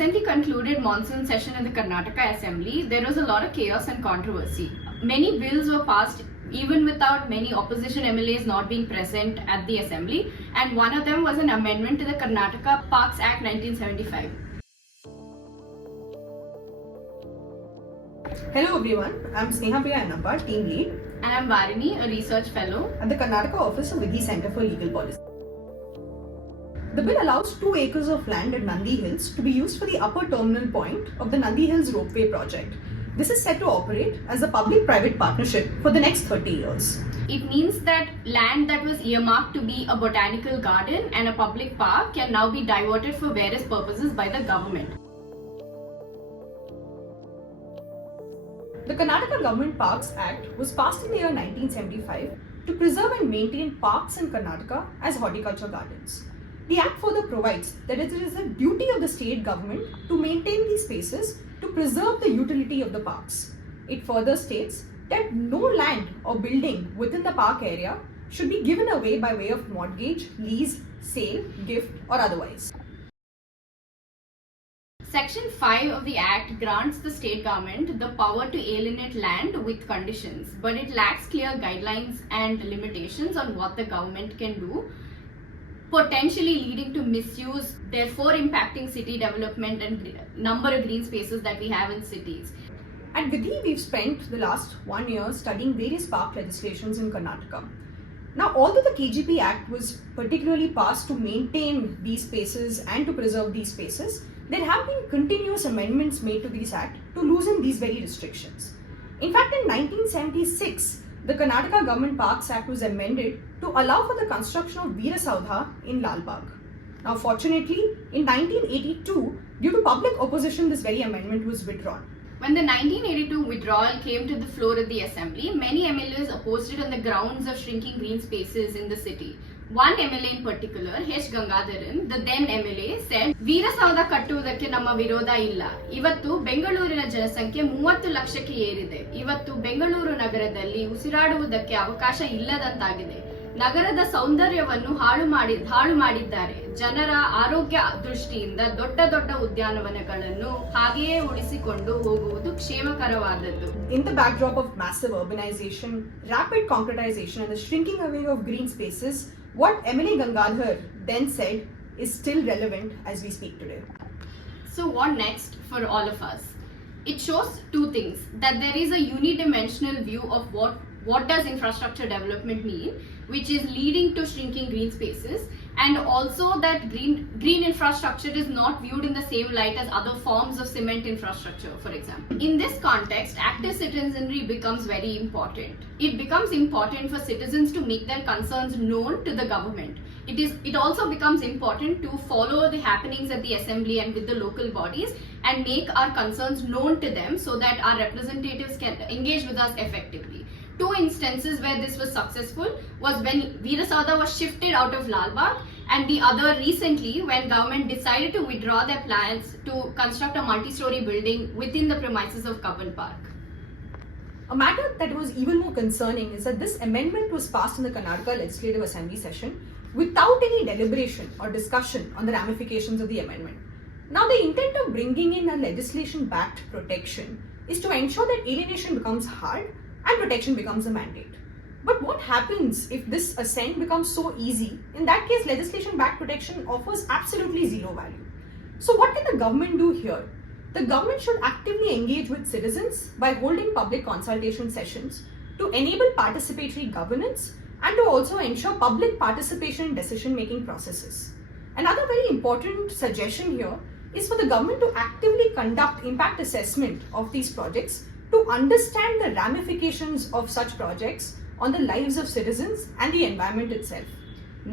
recently concluded monsoon session in the Karnataka Assembly, there was a lot of chaos and controversy. Many bills were passed even without many opposition MLAs not being present at the assembly, and one of them was an amendment to the Karnataka Parks Act 1975. Hello everyone, I'm Sneha Priya Yanappa, team lead. And I'm Varini, a research fellow at the Karnataka office of Vidhi Centre for Legal Policy. The bill allows 2 acres of land at Nandi Hills to be used for the upper terminal point of the Nandi Hills ropeway project. This is set to operate as a public-private partnership for the next 30 years. It means that land that was earmarked to be a botanical garden and a public park can now be diverted for various purposes by the government. The Karnataka Government Parks Act was passed in the year 1975 to preserve and maintain parks in Karnataka as horticulture gardens. The Act further provides that it is the duty of the state government to maintain these spaces to preserve the utility of the parks. It further states that no land or building within the park area should be given away by way of mortgage, lease, sale, gift or otherwise. Section 5 of the Act grants the state government the power to alienate land with conditions, but it lacks clear guidelines and limitations on what the government can do, potentially leading to misuse, therefore impacting city development and number of green spaces that we have in cities. At Vidhi, we've spent the last 1 year studying various park legislations in Karnataka. Now, although the KGP Act was particularly passed to maintain these spaces and to preserve these spaces, there have been continuous amendments made to this Act to loosen these very restrictions. In fact, in 1976, the Karnataka Government Parks Act was amended to allow for the construction of Veera in Lal Bagh. Now, fortunately, in 1982, due to public opposition, this very amendment was withdrawn. When the 1982 withdrawal came to the floor of the assembly, many MLAs opposed it on the grounds of shrinking green spaces in the city. One MLA in particular, H. Gangadharan, the then MLA, said, ವೀರಸೌಧ ಕಟ್ಟುವುದಕ್ಕೆ ನಮ್ಮ ವಿರೋಧ ಇಲ್ಲ. ಇವತ್ತು ಬೆಂಗಳೂರಿನ ಜನಸಂಖ್ಯೆ 30 ಲಕ್ಷಕ್ಕೆ ಏರಿದೆ. ಇವತ್ತು ಬೆಂಗಳೂರು ನಗರದಲ್ಲಿ ಉಸಿರಾಡುವುದಕ್ಕೆ ಅವಕಾಶ ಇಲ್ಲದಂತಾಗಿದೆ. ನಗರದ ಸೌಂದರ್ಯವನ್ನು ಹಾಳು ಮಾಡಿದ್ದಾರೆ. ಜನರ ಆರೋಗ್ಯ ದೃಷ್ಟಿಯಿಂದ ದೊಡ್ಡ ದೊಡ್ಡ ಉದ್ಯಾನವನಗಳನ್ನು ಹಾಗೆಯೇ ಉಳಿಸಿಕೊಂಡು ಹೋಗುವುದು ಕ್ಷೇಮಕರವಾದದ್ದು. In the backdrop of massive urbanization, rapid concretization and the shrinking away of green spaces, what MLA Gangadhar then said is still relevant as we speak today. So what next for all of us? It shows two things, that there is a unidimensional view of what does infrastructure development mean, which is leading to shrinking green spaces, and also that green infrastructure is not viewed in the same light as other forms of cement infrastructure, for example. In this context, active citizenry becomes very important. It becomes important for citizens to make their concerns known to the government. It also becomes important to follow the happenings at the assembly and with the local bodies and make our concerns known to them so that our representatives can engage with us effectively. 2 instances where this was successful was when Veera was shifted out of Lal Bagh, and the other recently when government decided to withdraw their plans to construct a multi-story building within the premises of Cubbon Park. A matter that was even more concerning is that this amendment was passed in the Karnataka Legislative Assembly session without any deliberation or discussion on the ramifications of the amendment. Now, the intent of bringing in a legislation-backed protection is to ensure that alienation becomes hard and protection becomes a mandate. But what happens if this assent becomes so easy? In that case, legislation-backed protection offers absolutely zero value. So what can the government do here? The government should actively engage with citizens by holding public consultation sessions to enable participatory governance and to also ensure public participation in decision-making processes. Another very important suggestion here is for the government to actively conduct impact assessment of these projects to understand the ramifications of such projects on the lives of citizens and the environment itself.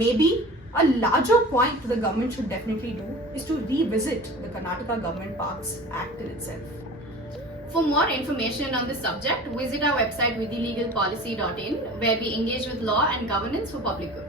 Maybe a larger point the government should definitely do is to revisit the Karnataka Government Parks Act in itself. For more information on this subject, visit our website vidhilegalpolicy.in, where we engage with law and governance for public good.